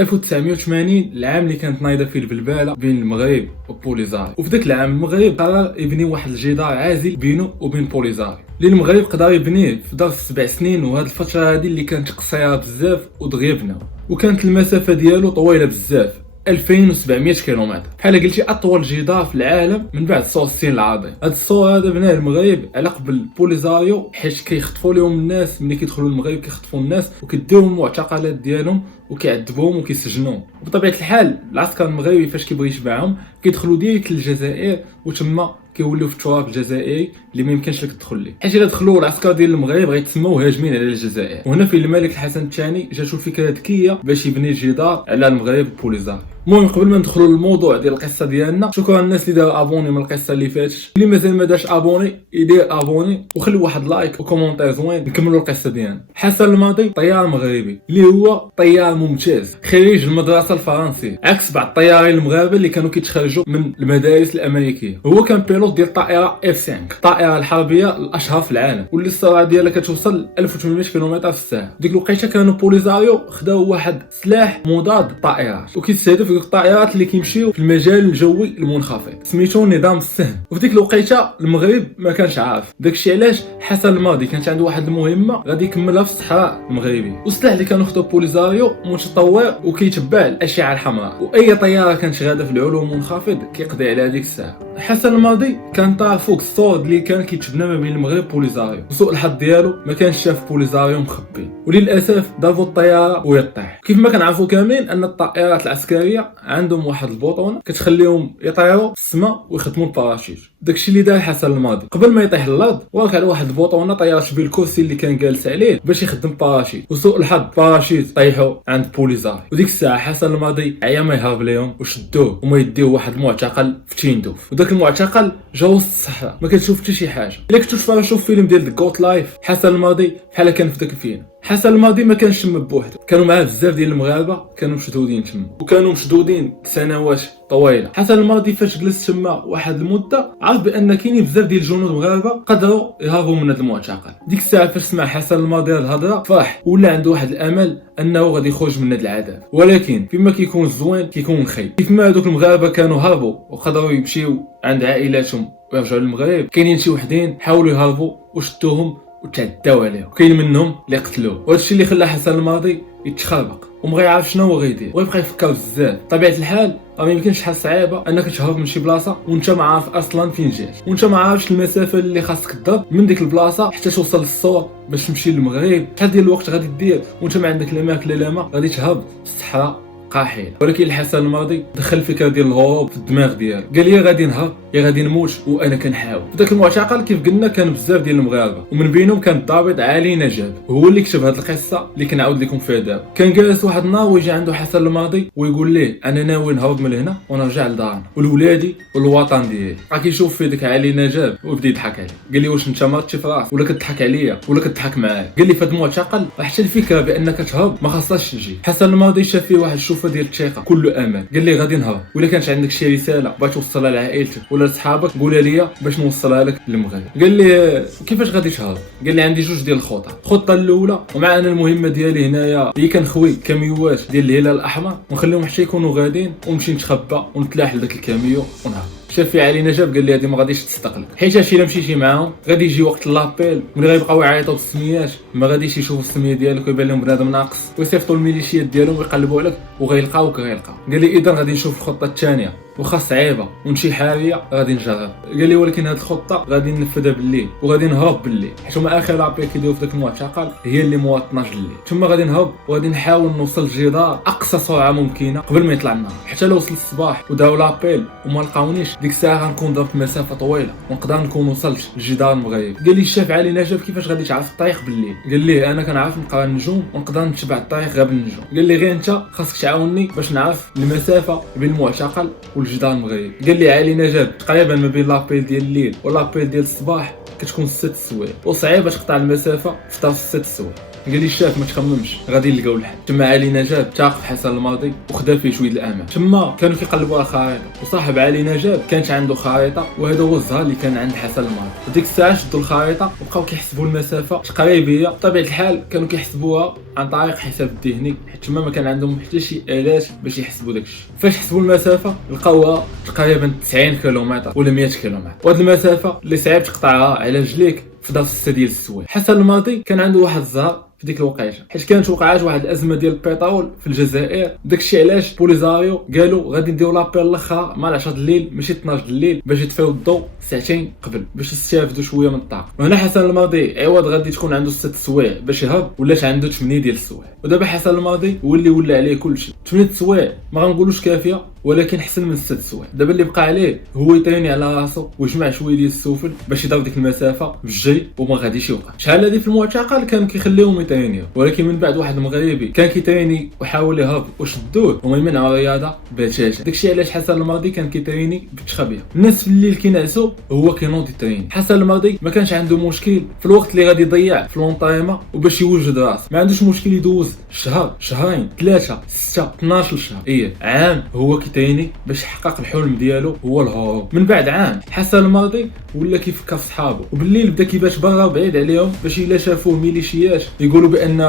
1980 العام اللي كانت نايضه فيه البلباله بين المغرب وبوليزاريو. وفي ذاك العام المغرب قرر يبني واحد الجدار عازل بينه وبين بوليزاريو اللي المغرب قدر يبنيه في ظرف 7 سنين. وهاد الفتره هذه اللي كانت قصيره بزاف ودغيا بناو، وكانت المسافه ديالو طويله بزاف 2700 كيلومتر، بحال قلتي اطول جدار في العالم من بعد سور الصين العظيم. هذا السور هذا بناه المغرب على قبل بوليزاريو، حيت كيخطفوا لهم الناس ملي كيدخلوا المغرب، كيخطفوا الناس وكيديهم المعتقلات ديالهم وكيعذبوهم وكيسجنوهم. بطبيعه الحال العسكر المغربي فاش كيبغي يشبعهم كيدخلوا ديريكت للجزائر، وتما كيوليو في التراب الجزائري اللي ما يمكنش لك تدخل ليه، حيت الا دخلوا العسكر ديال المغرب غيتسموا هاجمين على الجزائر. وهنا فين الملك الحسن الثاني جاتو الفكره ذكيه باش يبني الجدار على المغرب وبوليزاريو. المهم قبل ما ندخلوا للموضوع ديال القصه ديالنا، شكرا للناس اللي داروا ابوني من القصه اللي فاتت. اللي مازال ما دارش ابوني يدير ابوني وخلي واحد لايك وكومونتير زوين نكملوا القصه ديالنا. حسن الماضي طيار مغربي اللي هو طيار ممتاز خريج المدرسه الفرنسيه، عكس بعض الطيارين المغاربه اللي كانوا كيتخرجوا من المدارس الامريكيه. هو كان بيلوت ديال الطائره F5، الطائره الحربيه الاشهر في العالم، واللي السرعه ديالها كتوصل 1800 كيلومتر في الساعه. ديك الوقيته كانوا بوليزاريو خداو واحد سلاح مضاد للطائرات وكيستهدف الطائرات اللي كيمشيو في المجال الجوي المنخفض، سميتو نظام السهم. وفي ديك الوقيته المغرب ما كانش عارف داكشي، علاش حسن الماضي كانت عنده واحد المهمه غادي يكملها في الصحراء المغربيه. والسلاح اللي كانوا خداو بوليزاريو متطور وكيتبع الاشعه الحمراء، واي طياره كانت غاده في العلو المنخفض كيقضي على هذيك الساعه. حسن الماضي كان طار فوق الصورد اللي كان كيتبنى ما بين المغرب وبوليزاريو، وسوء الحظ ديالو ما كانش شاف بوليزاريو مخبي، وللاسف ضربوا الطياره ويطيح. كيف ما كنعرفوا كاملين ان الطائرات العسكريه عندهم واحد البوطونه كتخليهم يطيروا في السماء ويخدموا الباراشوت. داكشي اللي دار حسن الماضي قبل ما يطيح للارض، ورك على واحد البوطونه طيرت بيه الكرسي اللي كان جالس عليه باش يخدم باراشوت، وسوء الحظ باراشوت طيحوا عند بوليزاريو. وديك الساعه حسن الماضي عيا ما يهرب ليهم وشدوه وما يديوه واحد المعتقل في تيندوف. وداك المعتقل جا وسط الصحراء ما كتشوف حتى شي حاجه. الا كنتو تفرجتوا في فيلم ديال جوت لايف، حسن الماضي بحال كان في داك الفيلم. حسن الماضي ما كانش تما بوحده، كانوا معاه بزاف ديال المغاربه كانوا مشدودين تما، وكانوا مشدودين سنوات طويله. حسن الماضي فاش جلس تما واحد المده عرف بان كاينين بزاف ديال الجنود مغاربه قدروا يهربوا من هذا المعتقل. ديك الساعه فاش سمع حسن الماضي هذه الهضره فرح، ولا عنده واحد الامل انه غادي يخرج من هذا العذاب. ولكن فيما كيكون الزوين كيكون خايب. كيف ما هذوك المغاربه كانوا هربوا وقدروا يمشيو عند عائلاتهم ويرجعوا للمغرب، كاينين شي وحدين حاولوا يهربوا وشدوهم وتعداو عليه، وكاين منهم اللي قتلوه. وهذا الشيء اللي خلى حسن الماضي يتخربق وما يعرف شنو هو غيدير، ويبقى يفكر بزاف. طبيعه الحال راه ما يمكنش حال صعيبه انك تهرب من شي بلاصه وانت ما عارف اصلا فين جات، وانت ما عارفش المسافه اللي خاصك تضرب من ديك البلاصه حتى توصل للصور باش تمشي للمغرب. شحال ديال الوقت غادي دير وانت ما عندك لا ماكله لا ما، غادي تهرب في الصحراء قاحله. ولكن الحسن الماضي دخل الفكره ديال الهروب في الدماغ ديالو، قال لي غادي نهرب يا غادي نموت وانا كنحاول. في ذاك المعتقل كيف قلنا كان بزاف ديال المغاربه، ومن بينهم كان الضابط علي نجاب، هو اللي كتب هذه القصه اللي كنعاود لكم فيها دابا. كان جالس واحد النهار ويجي عنده حسن الماضي ويقول ليه انا ناوي نهرب من هنا ونرجع لدارنا ولولادي والوطن ديالي. راه كيشوف في داك علي نجاب وبدا يضحك عليه، قال لي واش انت مرضتي في راسك ولا كتضحك عليا ولا كتضحك معايا؟ قال لي في هذا المعتقل حتى الفكره بانك تهرب ما خاصهاش تجي. حسن الماضي شاف فيه واحد الشوفه ديال الثقه كله امان، قال لي غادي نهرب، ولا كانت عندك شي رساله بغيت توصلها لعائلتك ولا لصحابك قولها لي باش نوصلها لك للمغرب. قال لي كيفاش غادي تهرب؟ قال لي عندي جوج ديال الخطط. الخطه الاولى ومعنا المهمه ديالي هنايا هي كنخوي كاميوات ديال الهلال الاحمر ونخليهم حتى يكونوا غاديين ونمشي نتخبى ونتلاح لذاك الكاميو ونهرب. شاف في علي نجاب قال لي هذه ما غاديش تصدق لك، حيت اش الا مشيتي معاهم غادي يجي وقت لابيل ملي غيبقاو يعيطوا بالسميات ما غاديش يشوفوا السميه ديالك ويبان لهم بنادم ناقص، ويصيفطوا الميليشيات ديالهم ويقلبوا عليك وغيلقاوك. قال لي اذا غادي نشوف الخطه الثانيه وخا صعيبه ونشي حاريه غادي نجرب. قال لي ولكن هذه الخطه غادي ننفذها بالليل وغادي نهرب بالليل، حيت هما اخر لابيل كيديروا في ذاك المعتقل هي اللي موات 12 الليل. ثم غادي نهرب وغادي نحاول نوصل للجدار اقصى سرعه ممكنه قبل ما يطلع النهار، حتى لو وصل الصباح وداو لابيل وما لقاونيش ديك الساعه غنكون ضربت مسافه طويله ونقدر نكون وصلت للجدار المغربي. قال لي الشاف علي نجاب كيفاش غادي تعرف الطريق بالليل؟ قال لي انا كنعرف نقرا النجوم ونقدر نتبع الطريق غير بالنجوم. قال لي غير انت خاصك تعاوني باش نعرف المسافه بين المعتقل والجدار المغربي. قال لي علي نجاب تقريبا ما بين لابيل ديال الليل ولابيل ديال الصباح كتكون 6 سوايع، وصعيبه تقطع المسافه في طرف 6 سوايع. قال لي الشاف ما تخممش غادي نلقاو الحل. تما علي نجاب تاق في حسن الماضي وخدا فيه شويه الامان. تما كانوا كيقلبوا على الخريطه وصاحب علي نجاب كانت عنده خريطه وهذا هو الزهر اللي كان عند حسن الماضي. وديك الساعه شدوا الخريطه وبقاو كيحسبوا المسافه تقريبيه. بطبيعه الحال كانوا كيحسبوها عن طريق حساب الذهني حيت تما ما كان عندهم حتى شي الات باش يحسبوا داكشي. فاش حسبوا المسافه لقاوها تقريبا 90 كيلومتر ولا 100 كيلومتر. وهاد المسافه اللي صعيب تقطعها على رجليك في ضرب 6 ديال السوايع. حسن الماضي كان عنده واحد الزهر في ديك الوقيته حيت كانت وقعات واحد الازمه ديال البترول في الجزائر. داكشي علاش بوليزاريو قالوا غادي نديروا لابيل الاخر مع 10 الليل ماشي 12 الليل باش يطفيو الضوء ساعتين قبل باش يستافدوا شويه من الطاقه. وهنا حسن الماضي عوض غادي تكون عنده 6 سوايع باش يهرب ولات عنده 8 ديال السوايع. ودابا حسن الماضي ولا عليه كلشي. 8 سوايع ما غنقولوش كافيه ولكن احسن من 6 سوايع. دابا اللي بقى عليه هو يطيني على راسو ويجمع شويه ديال السفل باش يضرب ديك المسافه بالجري وما غاديش يوقع. شحال هادي في المعتقل كان كيخليهم يطينيو ولكن من بعد واحد المغربي كان كيطيني وحاول يهرب وشدوه وما يمنعوا الرياضه بتاتا. داكشي علاش حسن الماضي كان كيطيني بالتخبيه. الناس في الليل كينعسوا هو كينوض يطيني. حسن الماضي ما كانش عنده مشكل في الوقت اللي غادي يضيع في لونطايمه وباش يوجد راسه. ما عندوش مشكل يدوز شهر شهرين 3 6 12 شهر عام هو كيطيني باش يحقق الحلم ديالو هو الهروب. من بعد عام حسن الماضي ولا كيفكر في صحابه وبالليل بدا كيبات برا بعيد عليهم باش الا شافوه ميليشيات يقولوا بان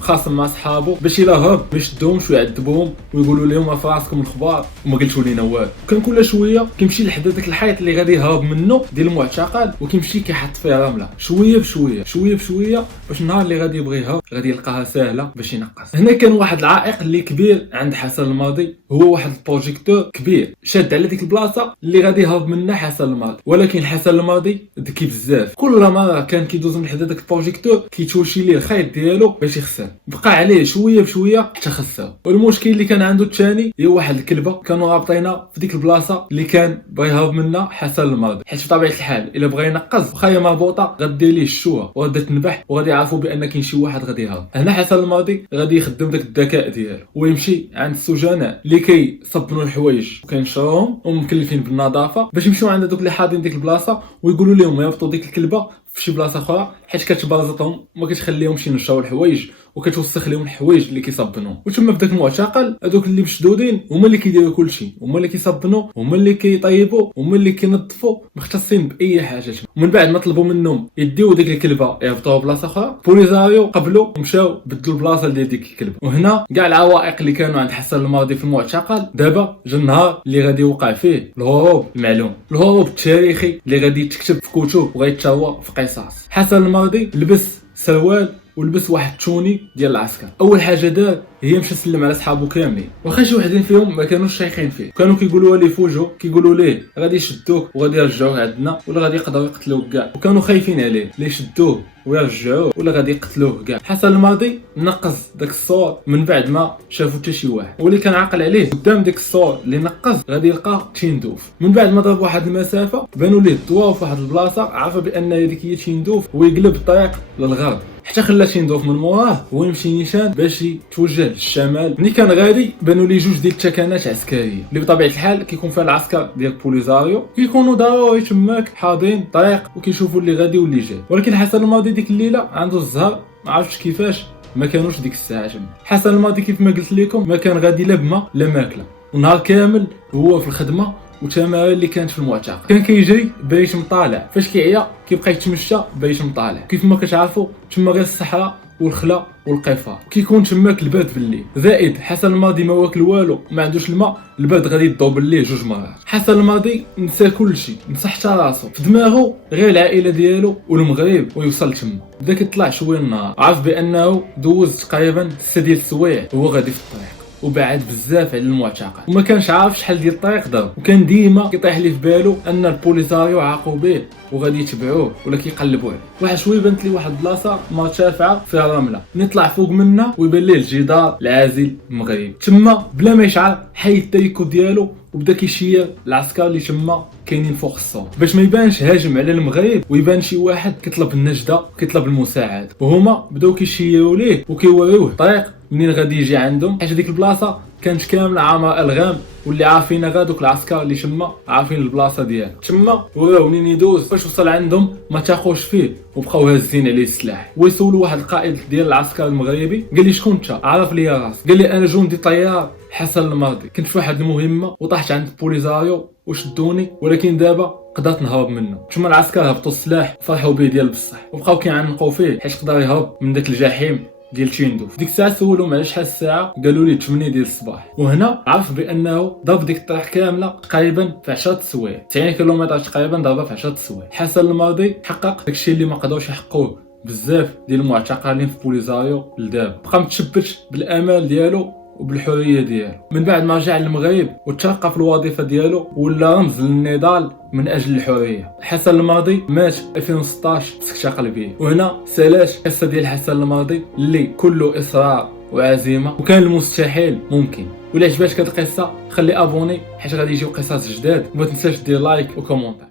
خاصم مع صحابه باش الا هرب ما يشدوهمش ويعذبوهم ويقولوا لهم في راسكم الخبار وما قلتوا لينا والو. كان كل شويه كيمشي لحد داك الحيط اللي غادي يهرب منه ديال المعتقل وكيمشي كيحط فيه رمله شويه بشويه شويه بشويه باش النهار اللي غادي يبغي يهرب غادي يلقاها سهله باش ينقص. هنا كان واحد العائق اللي كبير عند حسن الماضي هو واحد البروجيكتور كبير شاد على ديك البلاصه اللي غادي يهرب منها حسن الماضي. ولكن حسن الماضي ذكي بزاف كل مره كان كيدوز من حدا داك البروجيكتور كيتوشي ليه الخيط ديالو باش يخسر. بقى عليه شويه بشويه حتى خسر. والمشكل اللي كان عنده الثاني هي واحد الكلبه كانوا رابطينها في ديك البلاصه اللي كان بغى يهرب منها حسن الماضي حيت بطبيعه الحال الا بغى ينقز وخا هي مربوطه غدير ليه الشوه وغادا تنبح وغادي يعرفوا بان كاين شي واحد غادي يهرب. هنا حسن الماضي غادي يخدم داك الذكاء ديالو ويمشي عند السجناء اللي كيصبنوا الحوايج وكينشروهم ومكلفين بالنظافه باش يمشيو عند دوك اللي حاضرين ديك البلاصه ويقولوا لهم يربطوا ديك الكلبه في شي بلاصه اخرى حيت كتبازطهم وما كتخليهمش ينشروا الحوايج وكتوسخ لهم الحوايج اللي كيصبنوهم. وتما في داك المعتقل هذوك اللي مشدودين هما اللي كيديروا كلشي هما اللي كيصبنوا هما اللي كيطيبوا هما اللي كينظفوا مختصين باي حاجه. ومن بعد ما طلبوا منهم يديو ديك الكلبه يربطوها بلاصه اخرى بوليزاريو قبلوا ومشاو بدلوا البلاصه ديال ديك الكلبه. وهنا كاع العوائق اللي كانوا عند حسن الماضي في المعتقل دابا جا النهار اللي غادي يوقع فيه الهروب المعلوم الهروب التاريخي اللي غادي تكتب في كتب وغيتشاوى في قصص. حسن الماضي لبس سروال ولبس واحد التوني ديال العسكر. اول حاجه دار هي مشى سلم على صحابو كاملين واخا شي وحدين فيهم ما كانوش شايخين فيه كانوا كيقولوا ليه فوجو كيقولوا ليه غادي يشدوك وغادي يرجعوه عندنا ولا غادي يقدروا يقتلوك كاع وكانوا خايفين عليه ليه يشدوه ويرجعوه ولا غادي يقتلوه كاع. حسن الماضي نقص داك الصور من بعد ما شافوا حتى شي واحد واللي كان عاقل عليه قدام ديك الصور اللي نقص غادي يلقى تشيندوف. من بعد ما ضرب واحد المسافه بانوا ليه الضواو في واحد البلاصه عرف بان هذيك هي تشيندوف ويقلب الطريق للغرب حتى خلى تشيندوف من موراه ويمشي نيشان باش يتوجه للشمال. ملي كان غادي بانوا ليه جوج ديال التكانات عسكريه اللي بطبيعه الحال كيكون فيها العسكر ديال بوليزاريو كيكونوا ضروري تماك حاضرين الطريق وكيشوفوا اللي غادي واللي جاي. ولكن حسن الماضي ديك الليله عنده الزهر ما عرفتش كيفاش ما كانوش ديك الساعه تما. حسن الماضي كيف ما قلت لكم ما كان غادي لا بما لا ماكله ونهار كامل هو في الخدمه وتمارين اللي كانت في المعتقل كان كيجري بايش مطالع فاش كيعيا كيبقى يتمشى بايش مطالع. كيف ما كتعرفوا تما غير الصحراء والخلا والقفار كيكون تماك البرد بالليل زائد حسن الماضي ما واكل والو ما عندوش الماء البرد غادي يضرب ليه جوج مرات. حسن الماضي نسى كلشي نسى حتى راسو في دماغه غير العائله ديالو والمغرب ويوصل تما. بدا كيطلع شويه النهار عارف بانه دوز تقريبا 6 ديال السوايع وهو غادي في الطريق وبعد بزاف على المعتقل وما كانش عارف شحال ديال الطريق ضرب وكان ديما كيطيح ليه في بالو ان البوليساريو عاقوا به وغادي يتبعوه ولا كيقلبوا عليه. واحد شويه بانت لي واحد البلاصه مرتفعه فيها رمله نطلع فوق منها ويبان ليه الجدار العازل المغربي. تما بلا ما يشعر حيد التيكو ديالو وبدا كيشير العسكر اللي تما كاينين فوق السور باش ما يبانش هاجم على المغرب ويبان شي واحد كيطلب النجده كيطلب المساعده. وهما بداو كيشيروا ليه وكيوريوه الطريق منين غادي يجي عندهم، حيت ديك البلاصه كانت كامله عامره الغام، واللي عارفين غادوك العسكر اللي تما عارفين البلاصه ديالو تما. وراه منين يدوز فاش وصل عندهم ما تاخوش فيه وبقاو هازين عليه السلاح. ويسولوا واحد القائد ديال العسكر المغربي، قال لي شكون انت؟ عرف لي راسك. قال لي انا جندي طيار حسن الماضي، كنت في واحد المهمه وطحت عند بوليزاريو وشدوني، ولكن دابا قدرت نهرب منه. تما العسكر هبطوا السلاح فرحوا به ديال بصح، وبقاو كيعنقوا فيه حيت قدر يهرب من داك الجحيم ديال تشيندوف. ديك الساعه سولهم على شحال الساعه، قالوا لي 8 ديال الصباح. وهنا عرف بانه ضرب ديك الطريق كامله تقريبا في 10 سوايع، 90 كيلومتر تقريبا ضربها في 10 سوايع. حسن الماضي حقق داكشي اللي ما قدروش يحققوه بزاف ديال المعتقلين في بوليزاريو لدابا. بقى متشبت بالامال ديالو وبالحريه ديالو. من بعد ما رجع للمغرب وترقى في الوظيفه ديالو ولا رمز للنضال من اجل الحريه. حسن الماضي مات 2016 بسكته قلبيه. وهنا سالات قصه ديال حسن الماضي اللي كله اصرار وعزيمه، وكان المستحيل ممكن. ولا عجباتك هاد القصه خلي ابوني حيت غادي يجيو قصص جداد، وما تنساش دير لايك وكومونتير.